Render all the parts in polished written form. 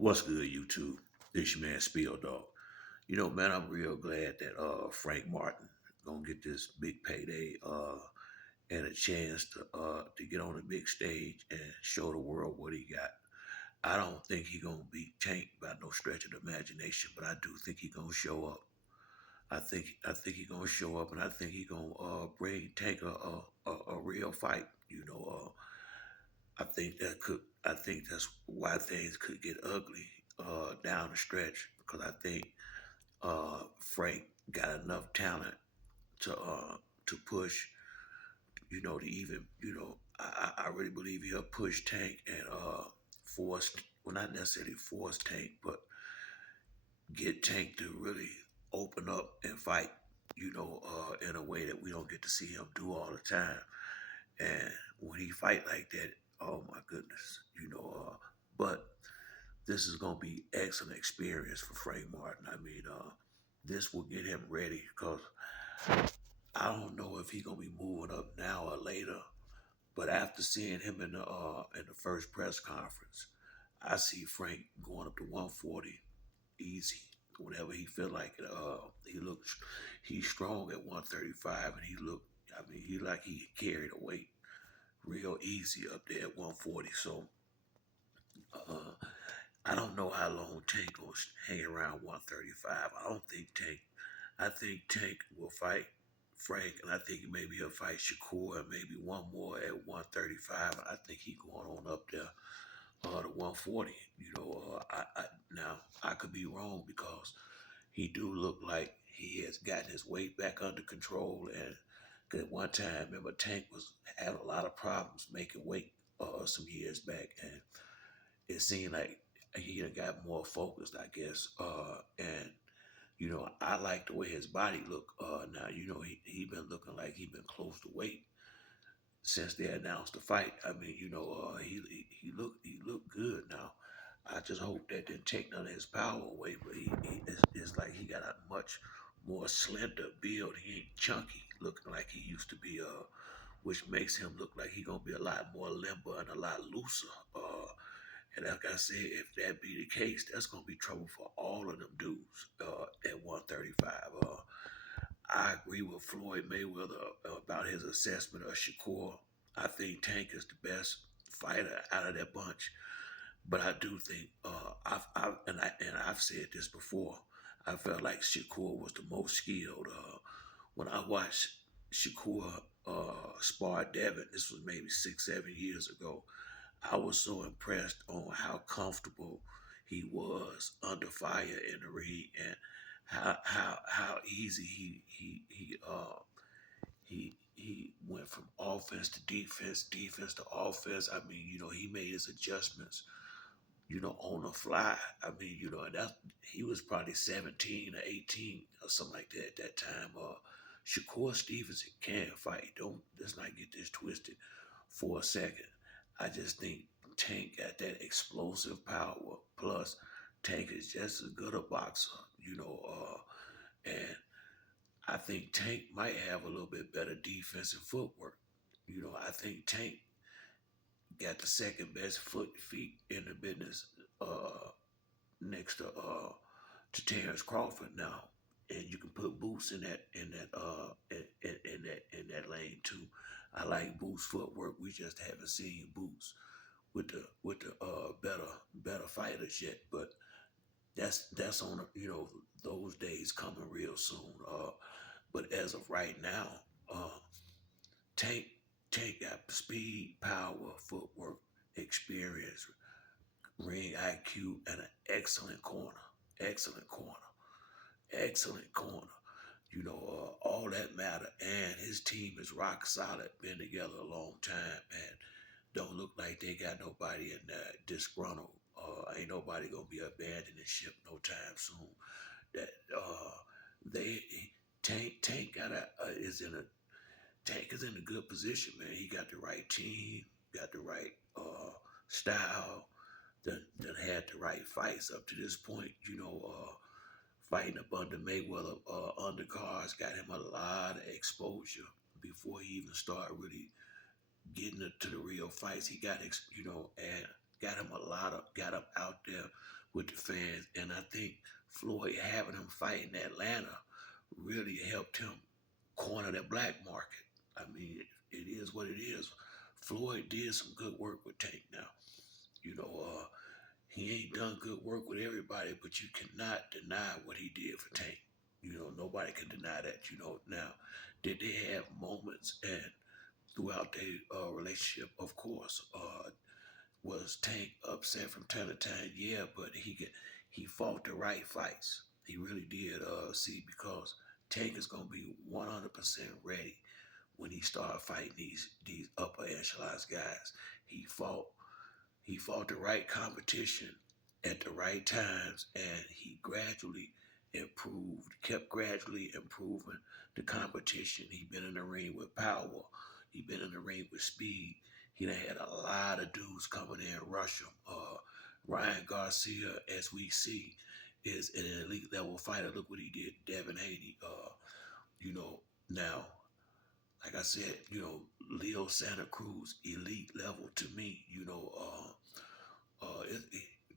What's good, YouTube? This your man Spiel Dog. Man, I'm real glad that Frank Martin gonna get this big payday and a chance to get on the big stage and show the world what he got. I don't think he gonna be tanked by no stretch of the imagination, but I do think he gonna show up. I think he gonna show up, and I think he gonna bring Tank a real fight. I think that's why things could get ugly down the stretch because I think Frank got enough talent to push. To even I really believe he'll push Tank and force, well, not necessarily force Tank, but get Tank to really open up and fight. In a way that we don't get to see him do all the time. And when he fight like that, oh my goodness, but this is gonna be excellent experience for Frank Martin. I mean, this will get him ready because I don't know if he's gonna be moving up now or later. But after seeing him in the first press conference, I see Frank going up to 140 easy whenever he feel like it. He's strong at 135, and he like he carried a weight real easy up there at 140. So uh, I don't know how long Tank will hang around 135. I think Tank will fight Frank, and I think maybe he'll fight Shakur, and maybe one more at 135. I think he going on up there to 140. Now I could be wrong because he do look like he has gotten his weight back under control. And 'cause at one time, remember Tank was had a lot of problems making weight some years back, and it seemed like he done got more focused, I guess. And I like the way his body look. Now, he been looking like he been close to weight since they announced the fight. I mean, he looked good. Now, I just hope that didn't take none of his power away. But it's like he got a much more slender build. He ain't chunky, looking like he used to be. Which makes him look like he gonna be a lot more limber and a lot looser. And like I said, if that be the case, that's gonna be trouble for all of them dudes at 135. I agree with Floyd Mayweather about his assessment of Shakur. I think Tank is the best fighter out of that bunch, but I do think I've said this before. I felt like Shakur was the most skilled. When I watched Shakur spar Devin, this was maybe 6, 7 years ago. I was so impressed on how comfortable he was under fire in the ring, and how easy he went from offense to defense, defense to offense. I mean, he made his adjustments, on the fly. I mean, and that he was probably 17 or 18 or something like that at that time. Shakur Stevenson can fight. Don't Let's not get this twisted for a second. I just think Tank got that explosive power. Plus, Tank is just as good a boxer, and I think Tank might have a little bit better defensive footwork. I think Tank got the second best feet in the business, next to Terrence Crawford now, and you can put Boots in that lane too. I like Boots' footwork. We just haven't seen Boots with the better fighters yet, but that's on those days coming real soon. But as of right now, uh, Tank Tank got speed, power, footwork, experience, ring IQ, and an excellent corner. Excellent corner. Excellent corner. All that matter. And his team is rock solid. Been together a long time and don't look like they got nobody in there disgruntled. Ain't nobody gonna be abandoning ship no time soon. That they Tank got a is in a Tank is in a good position, man. He got the right team, got the right style, that had the right fights up to this point. Fighting up under Mayweather undercards got him a lot of exposure before he even started really getting to the real fights. He got and got him out there with the fans. And I think Floyd having him fight in Atlanta really helped him corner that black market. I mean, it is what it is. Floyd did some good work with Tank now. You know, he ain't done good work with everybody, but you cannot deny what he did for Tank. You know, nobody can deny that. You know, now, did they have moments and throughout their relationship? Of course. Was Tank upset from time to time? Yeah, but he fought the right fights. He really did. See, because Tank is gonna be 100% ready when he start fighting these upper echelons guys. He fought he fought the right competition at the right times, and he gradually improved, kept gradually improving the competition. He been in the ring with power. He been in the ring with speed. He done had a lot of dudes coming in and rush him. Ryan Garcia, as we see, is an elite level fighter. Look what he did, Devin Haney. You know, now, like I said, you know, Leo Santa Cruz, elite level to me. You know,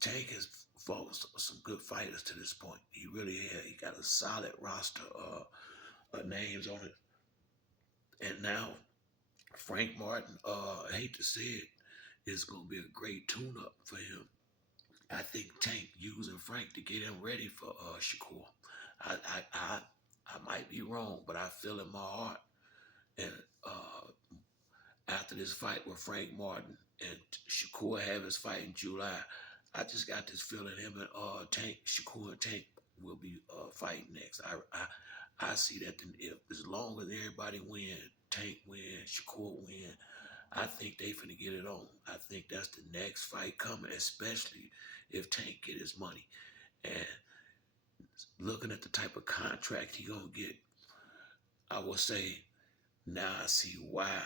Tank has fought some good fighters to this point. He really had. He got a solid roster of names on it. And now Frank Martin, I hate to say it, is going to be a great tune-up for him. I think Tank using Frank to get him ready for Shakur. I, I I I might be wrong, but I feel in my heart. And after this fight with Frank Martin and Shakur have his fight in July, I just got this feeling him and Tank, Shakur and Tank will be fighting next. I see that if as long as everybody win, Tank win, Shakur win, I think they finna get it on. I think that's the next fight coming, especially if Tank get his money. And looking at the type of contract he gonna get, I will say now I see why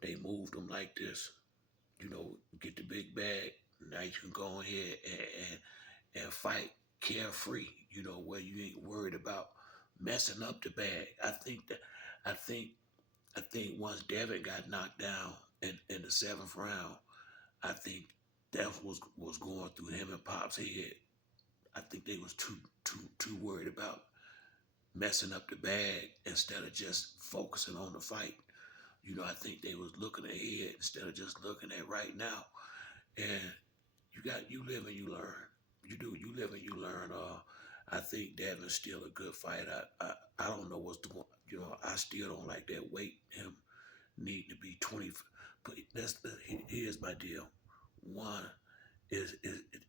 they moved him like this. You know, get the big bag. Now you can go ahead and fight carefree. You know, where you ain't worried about messing up the bag. I think I think once Devin got knocked down in the seventh round, I think that was going through him and Pop's head. I think they was too worried about messing up the bag instead of just focusing on the fight. You know, I think they was looking ahead instead of just looking at right now. And you live and you learn. You do. You live and you learn. I think Devin's still a good fighter. I don't know what's the one. You know, I still don't like that weight. Him need to be 20. But here's my deal. One is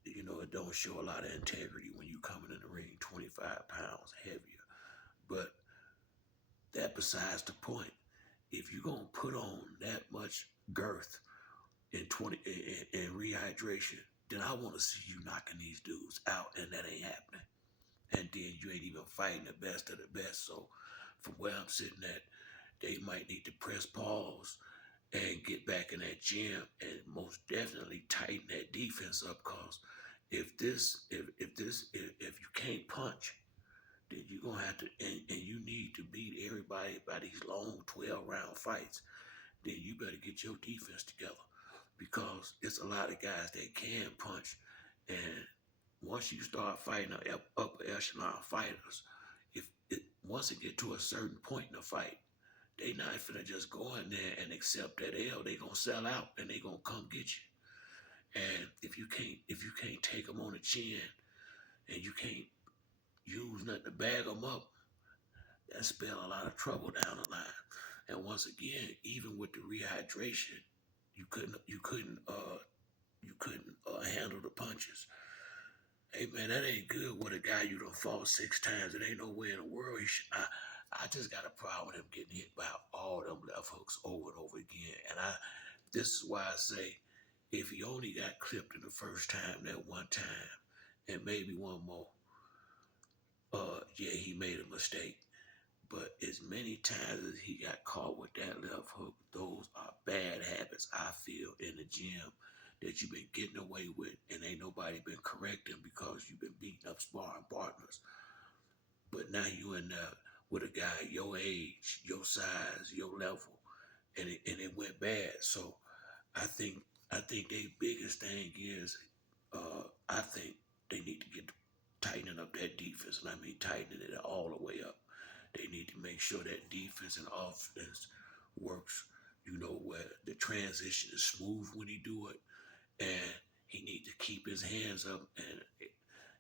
you know, it don't show a lot of integrity when you coming in the ring 25 pounds heavier. But that besides the point. If you're gonna put on that much girth in 20 in rehydration, then I want to see you knocking these dudes out, and that ain't happening. And then you ain't even fighting the best of the best. So from where I'm sitting at, they might need to press pause and get back in that gym and most definitely tighten that defense up. Cause if you can't punch, then you're gonna have to, and you need to beat everybody by these long 12 round fights. Then you better get your defense together because it's a lot of guys that can punch. And once you start fighting upper echelon fighters, if it once it get to a certain point in the fight, they not finna just go in there and accept that L. They gonna sell out and they gonna come get you. And if you can't take them on the chin and you can't use nothing to bag them up, that spell a lot of trouble down the line. And once again, even with the rehydration, you couldn't handle the punches. Hey man, that ain't good with a guy you done fought 6 times. It ain't no way in the world he should. I just got a problem with him getting hit by all them left hooks over and over again. And this is why I say, if he only got clipped in the first time, that one time, and maybe one more, yeah, he made a mistake. But as many times as he got caught with that left hook, those are bad habits, I feel, in the gym that you've been getting away with and ain't nobody been correcting because you've been beating up sparring partners. But now you in there with a guy your age, your size, your level, and it went bad. So I think their biggest thing is I think defense, and I mean tightening it all the way up. They need to make sure that defense and offense works. You know, where the transition is smooth when he do it, and he need to keep his hands up. And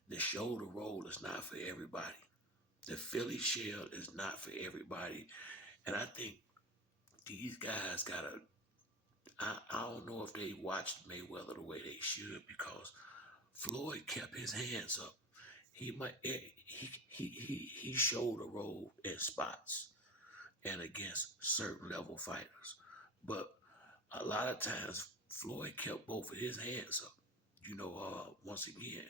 the shoulder roll is not for everybody. The Philly shell is not for everybody, and I think these guys gotta. I don't know if they watched Mayweather the way they should because Floyd kept his hands up. He might he showed a role in spots and against certain level fighters, but a lot of times Floyd kept both of his hands up. You know, once again,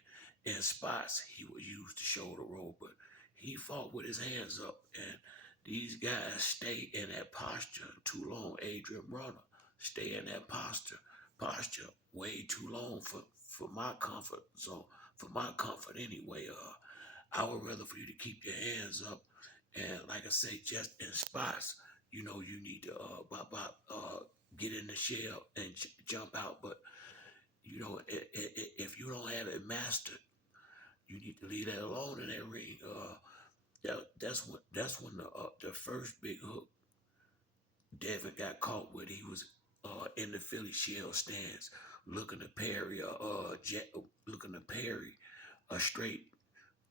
in spots he would use the shoulder roll, but he fought with his hands up, and these guys stay in that posture too long. Adrian Bronner stay in that posture way too long for my comfort. So for my comfort anyway, I would rather for you to keep your hands up, and like I say, just in spots. You know, you need to get in the shell and jump out. But you know, if you don't have it mastered, you need to leave that alone in that ring. That's when the first big hook Devin got caught with. He was in the Philly shell stance, looking to parry looking to parry a straight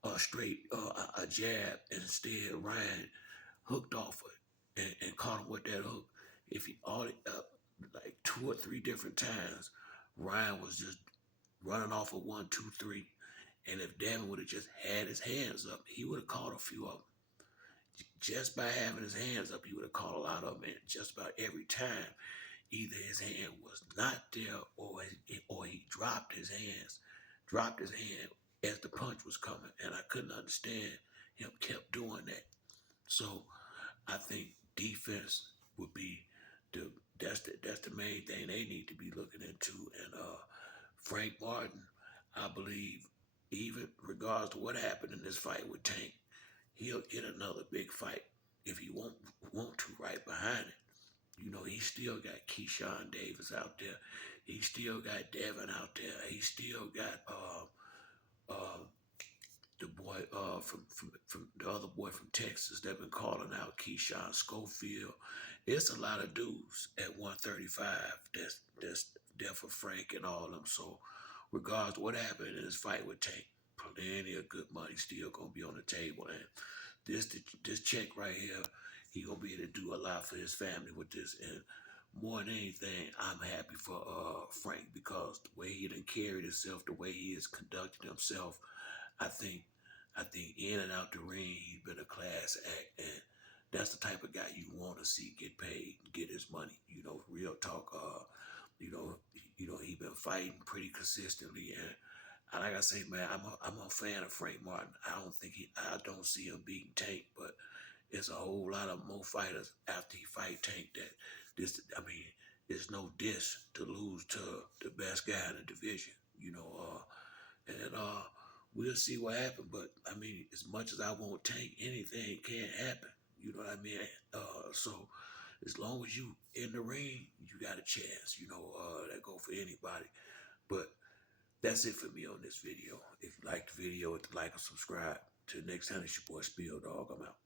a jab. Instead, Ryan hooked off it and caught him with that hook. If he all like 2 or 3 different times, Ryan was just running off of 1, 2, 3. And if Devin would have just had his hands up, he would have caught a few of them. Just by having his hands up, he would have caught a lot of them. And just about every time, either his hand was not there or he dropped his hand as the punch was coming. And I couldn't understand him kept doing that. So I think defense would be that's the main thing they need to be looking into. And Frank Martin, I believe, even regards to what happened in this fight with Tank, he'll get another big fight if he want to right behind it. You know, he still got Keyshawn Davis out there. He still got Devin out there. He still got uh, the boy from the other boy from Texas that been calling out Keyshawn Schofield. It's a lot of dudes at 135 that's there for Frank and all of them. So regardless of what happened in this fight with Tank, plenty of good money still gonna be on the table. And this check right here, he gonna be able to do a lot for his family with this. And more than anything, I'm happy for Frank because the way he done carried himself, the way he has conducted himself, I think in and out the ring, he's been a class act, and that's the type of guy you want to see get paid, get his money. You know, real talk. He been fighting pretty consistently, and like I say, man, I'm a fan of Frank Martin. I don't see him beating Tank, but it's a whole lot of more fighters after he fight Tank that it's no diss to lose to the best guy in the division. You know, and we'll see what happens. But I mean, as much as I won't Tank, anything can happen. You know what I mean? So as long as you in the ring, you got a chance. You know, that go for anybody. But that's it for me on this video. If you like the video, hit the like and subscribe. Till next time, it's your boy Spill Dog. I'm out.